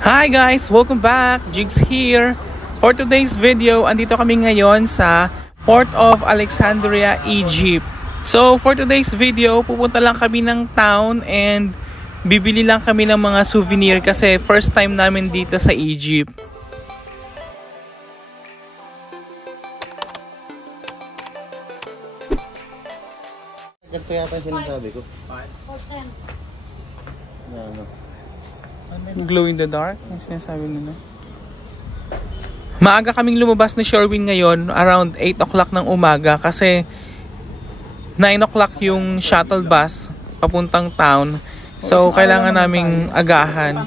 Hi guys! Welcome back! Jigs here! For today's video, andito kami ngayon sa Port of Alexandria, Egypt. So for today's video, pupunta lang kami ng town and bibili lang kami ng mga souvenir kasi first time namin dito sa Egypt. Ganito yata yung sinasabi ko. Glow in the dark? Ang sinasabi nila. Maaga kaming lumabas ni Sherwin ngayon, around 8 o'clock ng umaga kasi 9 o'clock yung shuttle bus papuntang town. So kailangan naming agahan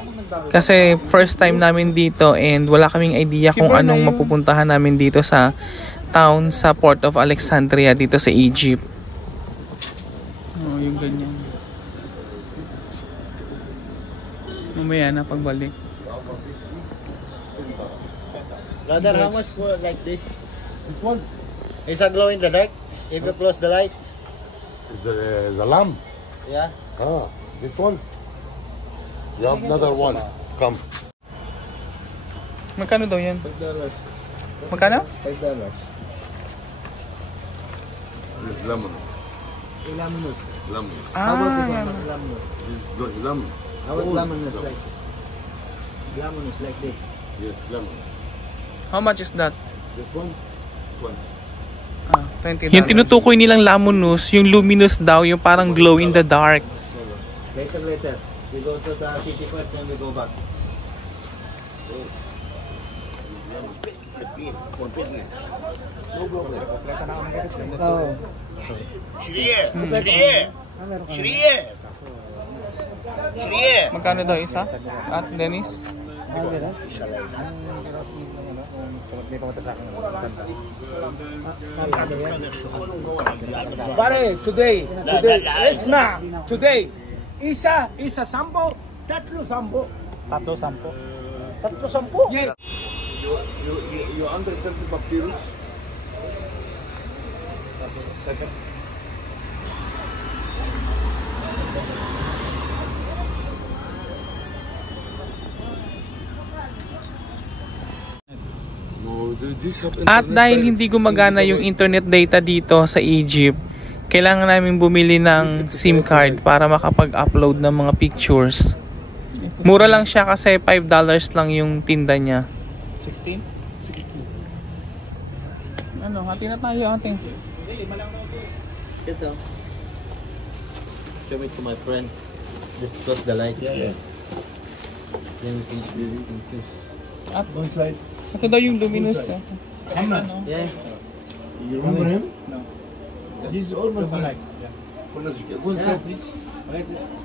kasi first time namin dito and wala kaming idea kung anong mapupuntahan namin dito sa town sa Port of Alexandria dito sa Egypt. Oh, yung ganyan. Mamaya na pagbalik. Brother, how much for like this? This one? Is a glow in the dark? If you close the light? It's a lamp. Yeah. Ah, this one? You have another one. Come. Magkano daw yan? $5. Magkano? $5. This is lemons. Laminous. Lemons. How about this yan. one? Laminous. This is lemons. How about Oh, laminous lemons. like? Laminous like this. Yes, lemons. How much is that? This one? 20. $20. Yung tinutukoy nilang laminous, yung luminous daw, yung parang glow in the dark. Later. We go to the city first, then we go back. No problem. Oh. Magkano daw isa? At Dennis? Pare, today, isa sampo, tatlo sampo. Tatlo sampo? Yeah. You understand the papyrus? Second. At dahil hindi gumagana yung internet data dito sa Egypt, kailangan namin bumili ng SIM card para makapag-upload ng mga pictures. Mura lang siya kasi $5 lang yung tinda niya. 16? 16. Ano, hati na tayo ating. Ito. Show it to my friend. Just close the light. Yeah. Then we can choose. At, One side. ito daw yung luminous. Hamad. Yeah. You remember him? No. He's all my friend. One side, please.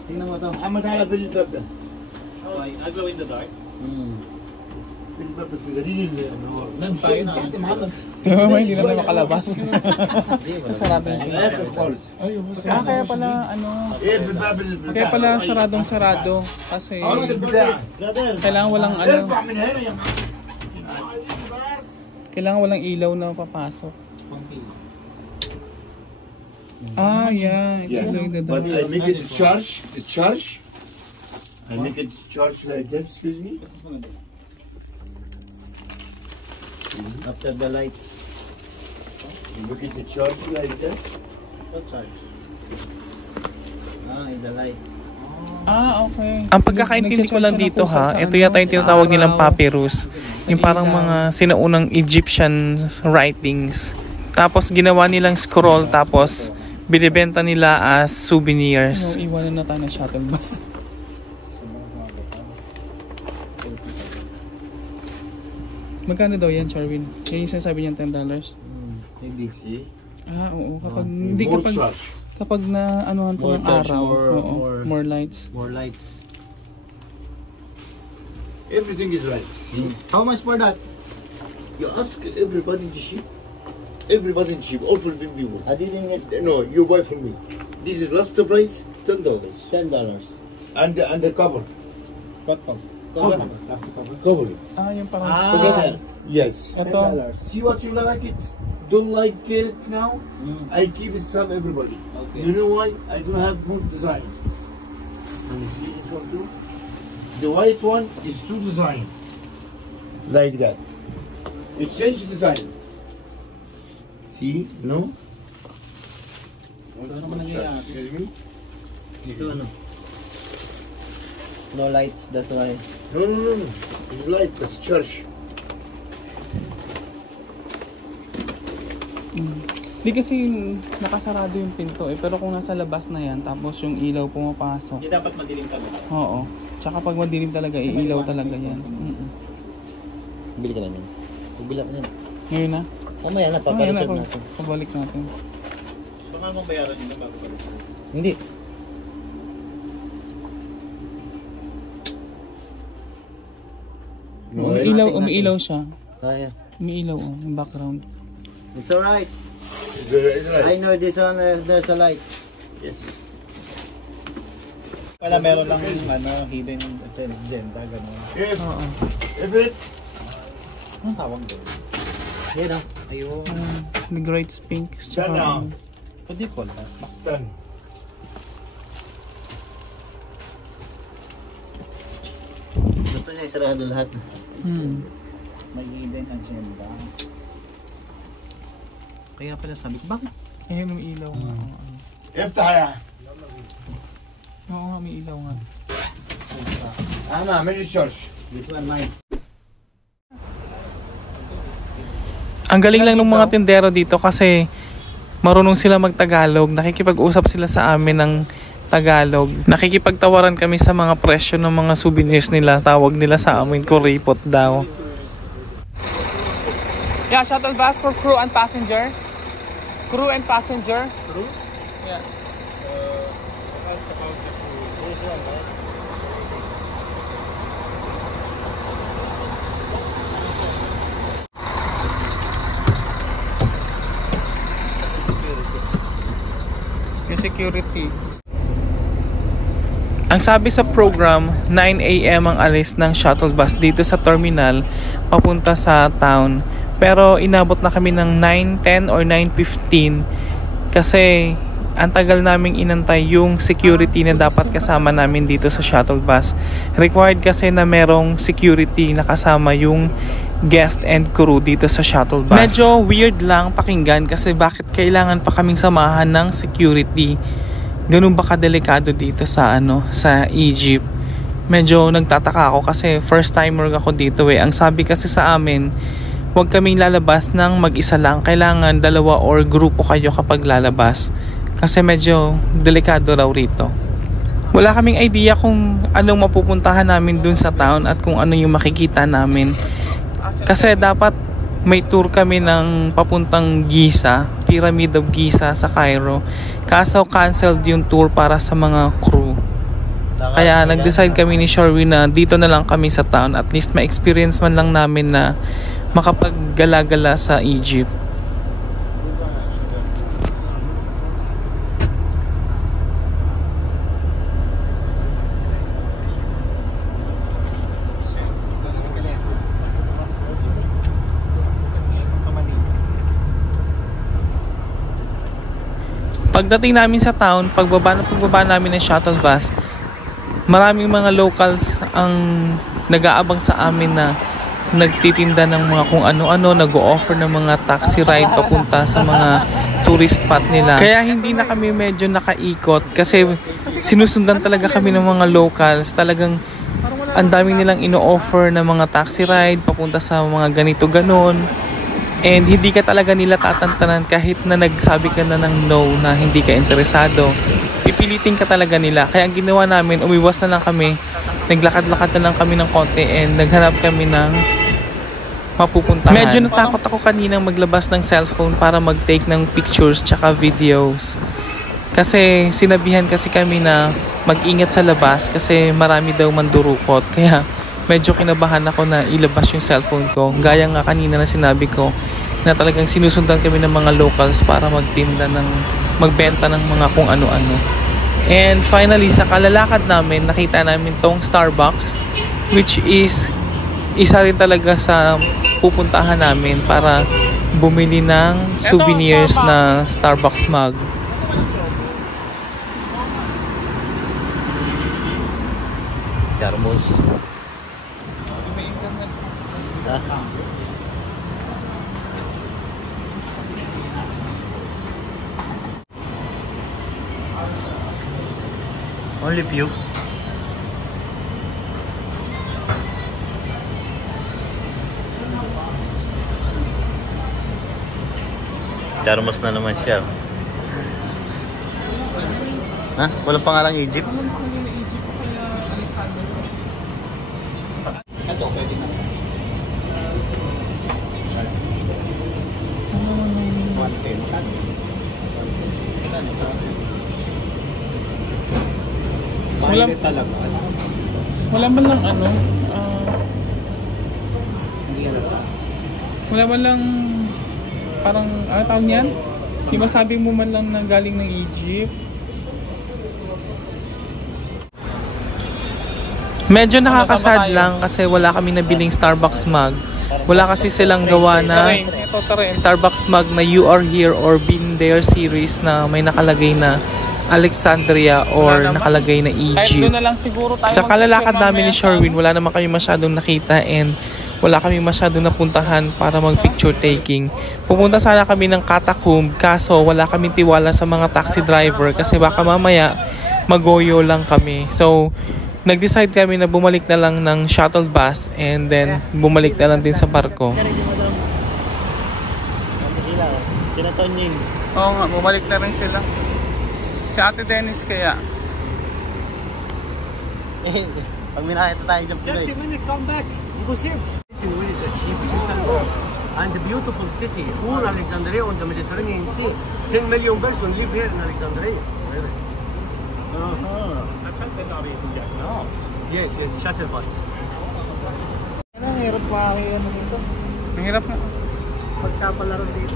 Tingnan mo ito. محمد تعالى بالباب ده. I glow in the dark. بالباب بس دليل النهار. لا مش تحت محمد. Diba ba, hindi na tayo makalabas. Sarado على yun. الاخر خالص. ايوه بس. Kaya pala, ano, ايه بالباب kaya pala saradong-sarado. Kasi البتاع. Brother. kailangan walang ano, ارفع من هنا يا محمد. kailangan walang ilaw na papasok. Ah, yeah. It's glowing in the But dark. I make it charge. I make it charge like that. Excuse me. After the light. You make it charge like that. What charge? In the light. Ah, okay. Ang pagkakaintindi ko lang dito ha, ito yata yung tinatawag nilang papyrus. Yung parang mga sinaunang Egyptian writings. Tapos ginawa nilang scroll tapos binibenta nila as souvenirs. No, iwanan na tayo ng shuttle bus. Magkano daw yan, Charwin? Yan yung sinasabi niyan $10? Maybe. See? Ah, oo. Kapag, hindi More kapag, charge. kapag na anuhan to More ng charge, araw. Oo, more- more lights. More lights. Everything is right. See? How much for that? You ask everybody in the ship. Everybody in the ship. All for people. I didn't get No, you buy for me. This is last price, $10. $10. And the cover. What from? Cover. Ah, yung parang Together. Yes. Ito. See what you like it. Don't like it now. I keep it some everybody. Okay. You know why? I don't have good design. And you see this one too? The white one is to design. Like that. It change design. See? No? No lights, that's why. No. It's light, that's church. Di kasi nakasarado yung pinto eh. Pero kung nasa labas na yan, tapos yung ilaw pumapasok. Hindi dapat madilim talaga. Oo. Tsaka pag madilim talaga, iilaw talaga yan. Bili ka na yun. Bili ka na yun. Ngayon na? Mamaya na, Ngayon na, papareserve natin. pabalik natin. Baka mong bayaran nyo bago balik. Hindi. Umiilaw siya. Kaya. Umiilaw yung background. It's alright. It's right. I know this one, there's a light. Yes. Kala meron lang hidden agenda, gano'n. If, Oo. if it, Anong tawag doon? Yan o. Ayun. The Great Sphinx. stand now. What do you call that? Stand. Gusto niya isarado lahat. May hidden agenda. Kaya pala sabi ko, bakit? Ayun, umiilaw nga. افتح يا Oo nga, umiilaw nga. انا اعمل لي شرش. This one mine. Ang galing lang ng mga tindero dito kasi marunong sila magtagalog. Nakikipag-usap sila sa amin ng Tagalog. Nakikipagtawaran kami sa mga presyo ng mga souvenirs nila. Tawag nila sa amin kuripot daw. Yeah, shuttle bus for crew and passenger. Crew and passenger. Crew? Yeah. Yung security. Ang sabi sa program, 9 AM ang alis ng shuttle bus dito sa terminal papunta sa town. Pero inabot na kami ng 9:10 or 9:15 kasi ang tagal naming inantay yung security na dapat kasama namin dito sa shuttle bus. Required kasi na merong security na kasama yung guest and crew dito sa shuttle bus. Medyo weird lang pakinggan kasi bakit kailangan pa kaming samahan ng security. Ganun ba kadelikado dito sa sa Egypt? Medyo nagtataka ako kasi first timer ako dito eh. Ang sabi kasi sa amin, huwag kaming lalabas ng mag-isa lang. Kailangan dalawa or grupo kayo kapag lalabas. Kasi medyo delikado raw rito. Wala kaming idea kung anong mapupuntahan namin dun sa town at kung ano yung makikita namin. Kasi dapat may tour kami ng papuntang Giza, Pyramid of Giza sa Cairo. Kaso canceled yung tour para sa mga crew. Kaya nag-decide kami ni Sherwin na dito na lang kami sa town. At least ma-experience man lang namin na makapaggala-gala sa Egypt. Pagdating namin sa town, pagbaba namin ng shuttle bus, maraming mga locals ang nag-aabang sa amin na nagtitinda ng mga kung ano-ano, nag-o-offer ng mga taxi ride papunta sa mga tourist spot nila. Kaya hindi na kami medyo nakaikot kasi sinusundan talaga kami ng mga locals. Talagang ang daming nilang ino-offer na mga taxi ride papunta sa mga ganito-ganon. And hindi ka talaga nila tatantanan kahit na nagsabi ka na ng no na hindi ka interesado. Pipilitin ka talaga nila. Kaya ang ginawa namin, umiwas na lang kami. Naglakad-lakad na lang kami ng konti and naghanap kami ng mapupuntahan. Medyo natakot ako kaninang maglabas ng cellphone para mag-take ng pictures tsaka videos. Kasi sinabihan kasi kami na mag-ingat sa labas kasi marami daw mandurukot. Kaya medyo kinabahan ako na ilabas yung cellphone ko. Gaya nga kanina na sinabi ko na talagang sinusundan kami ng mga locals para magbenta ng mga kung ano-ano. And finally, sa kalalakad namin, nakita namin tong Starbucks, which is isa rin talaga sa pupuntahan namin para bumili ng souvenirs na Starbucks mug. Charmos. Only few. Charmos na naman siya. Ha? Walang pangalang Egypt? Ito, pwede na. Wala man lang ano, wala man lang parang, ano tawag niyan? Di ba sabi mo man lang na galing ng Egypt? Medyo nakakasad lang kasi wala kami nabiling Starbucks mug. Wala kasi silang gawa na Starbucks mug na You Are Here or Been There series na may nakalagay na Alexandria or nakalagay na Egypt. Sa kalalakad namin ni Sherwin, wala naman kami masyadong nakita and wala kami masyadong napuntahan para mag picture taking. Pupunta sana kami ng Catacomb kaso wala kaming tiwala sa mga taxi driver kasi baka mamaya magoyo lang kami. So nag-decide kami na bumalik na lang ng shuttle bus and then bumalik na lang din sa barko. Sila Tonying. Oo nga, bumalik na rin sila. Si Ate Dennis kaya. Pag minakita tayo dyan Pinoy. 30 minutes, come back. You go see. And the beautiful city, full Alexandria on the Mediterranean Sea. 10 million person live here in Alexandria. Really? Yes, yes, shuttle bus. Ang hirap pa kayo ano dito. Ang hirap na. Pagsapalaro dito.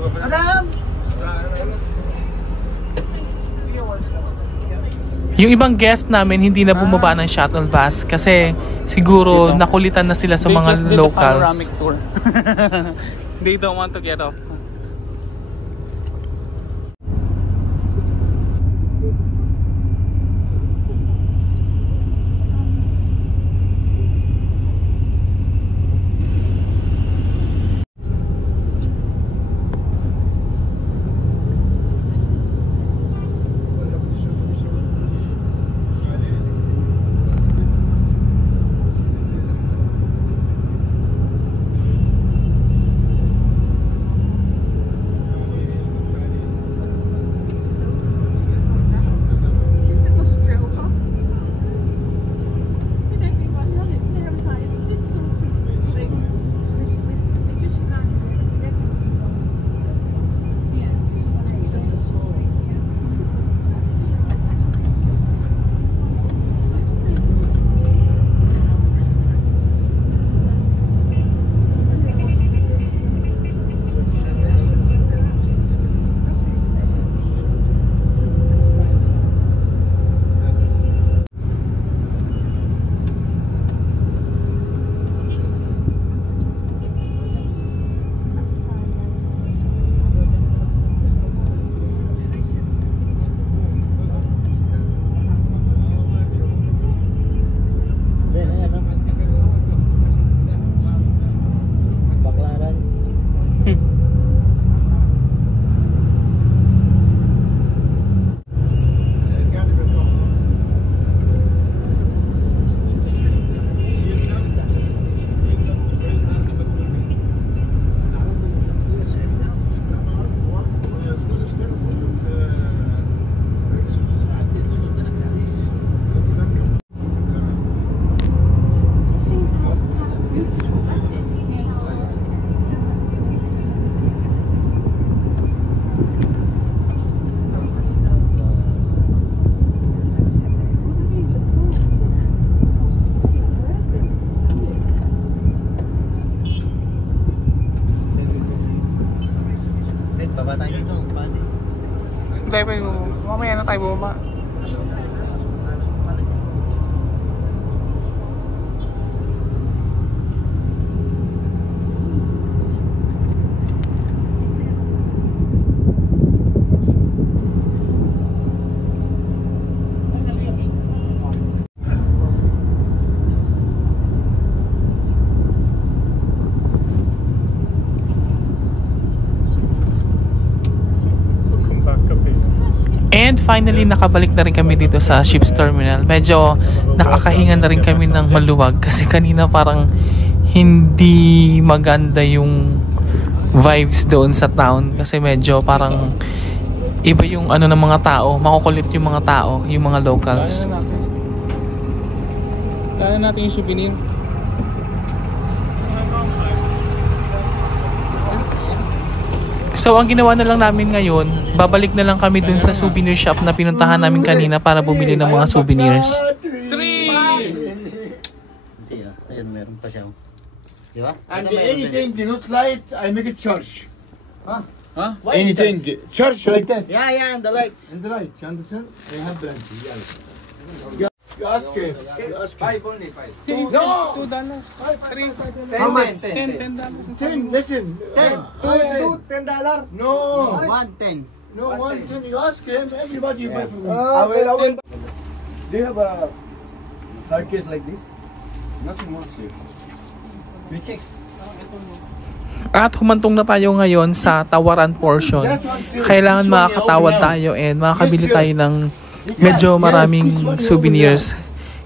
Adam! Yung ibang guest namin hindi na bumaba ng shuttle bus kasi siguro nakulitan na sila sa mga locals. Tour. They don't want to get off. Tayo mamaya na tayo bumaba. And finally, nakabalik na rin kami dito sa ship's terminal. Medyo nakakahinga na rin kami ng maluwag kasi kanina parang hindi maganda yung vibes doon sa town kasi medyo parang iba yung ano ng mga tao, makukulit yung mga tao, yung mga locals. Kaya natin yung souvenir. So ang ginawa na lang namin ngayon, babalik na lang kami dun sa souvenir shop na pinuntahan namin kanina para bumili ng mga souvenirs. 3! Ayan, meron pa siya. Di ba? And anything do not light, I make it charge. Huh? Huh? Anything charge like that. Yeah, and the lights. And the light, you understand? I have plenty. Yeah. You ask him. You ask him. 5 only, 5. No! $2. 10, How much? 10. 10, listen. 10. $10. No. 110. No, 110. You ask him, everybody buy for me. I will. Do you have a hard case like this? Nothing wants it. We check. At humantong na tayo ngayon sa tawaran portion. Kailangan makakatawad tayo and makakabili tayo ng medyo maraming souvenirs.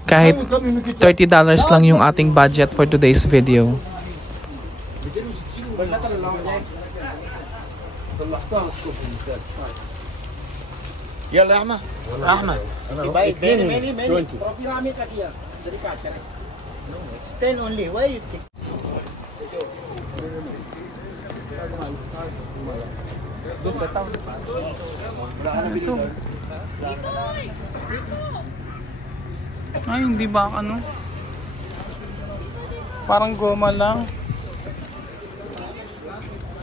Kahit $30 lang yung ating budget for today's video. يلا احمد احمد Many. 20 It's 10 only. Why you take? Ay, hindi ba ano? Parang goma lang.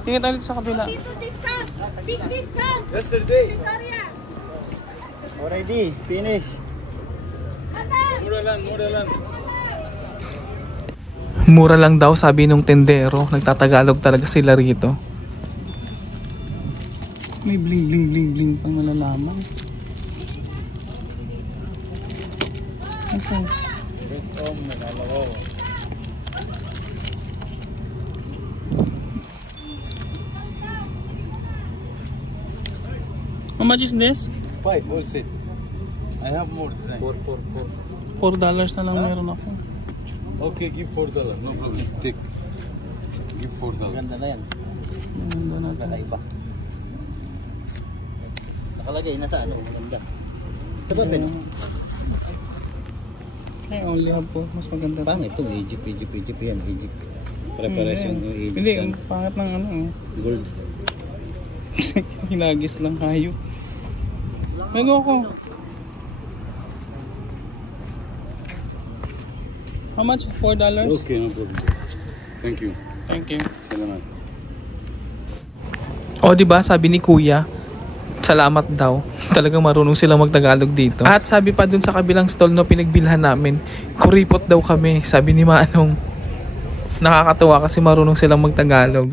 Tingin tayo sa kabila. Big discount! Yesterday. Already finished. Mura lang daw sabi nung tendero. Nagtatagalog talaga sila rito. May bling pang nalalaman. Okay. How much is this? 5 all set. I have more design. $4 na lang meron ako. Okay, give $4. No problem. Take. Give $4. Ganda na yan. Ganda na to. Kakaiba. Nakalagay na sa ano. Maganda. Sabat ba? I only have 4. Mas maganda. Pang ito. Egypt yan. Egypt. Preparation ng Egypt. Hindi, ang pangit ng ano. Gold. Hinagis lang kayo. Mego ako. How much? $4? Okay, no problem. Thank you. Thank you. Salamat. O diba sabi ni Kuya, salamat daw. Talagang marunong silang magtagalog dito. At sabi pa dun sa kabilang stall no pinagbilhan namin, kuripot daw kami. Sabi ni Manong, nakakatawa kasi marunong silang magtagalog.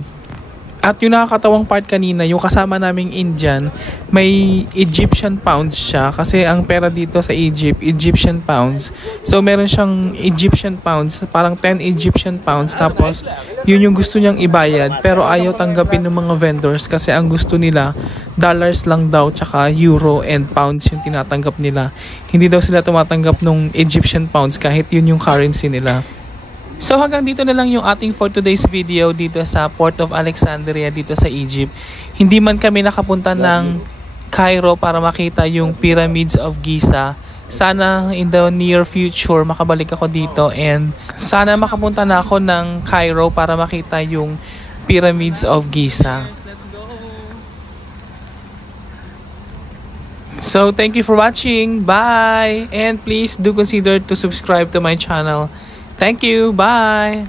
At yung nakakatawang part kanina, yung kasama naming Indian, may Egyptian pounds siya kasi ang pera dito sa Egypt, Egyptian pounds. So meron siyang Egyptian pounds, parang 10 Egyptian pounds, tapos yun yung gusto niyang ibayad pero ayaw tanggapin ng mga vendors kasi ang gusto nila dollars lang daw tsaka euro and pounds yung tinatanggap nila. Hindi daw sila tumatanggap ng Egyptian pounds kahit yun yung currency nila. So hanggang dito na lang yung ating for today's video dito sa Port of Alexandria dito sa Egypt. Hindi man kami nakapunta ng Cairo para makita yung Pyramids of Giza. Sana in the near future makabalik ako dito and sana makapunta na ako ng Cairo para makita yung Pyramids of Giza. So thank you for watching. Bye! And please do consider to subscribe to my channel. Thank you. Bye.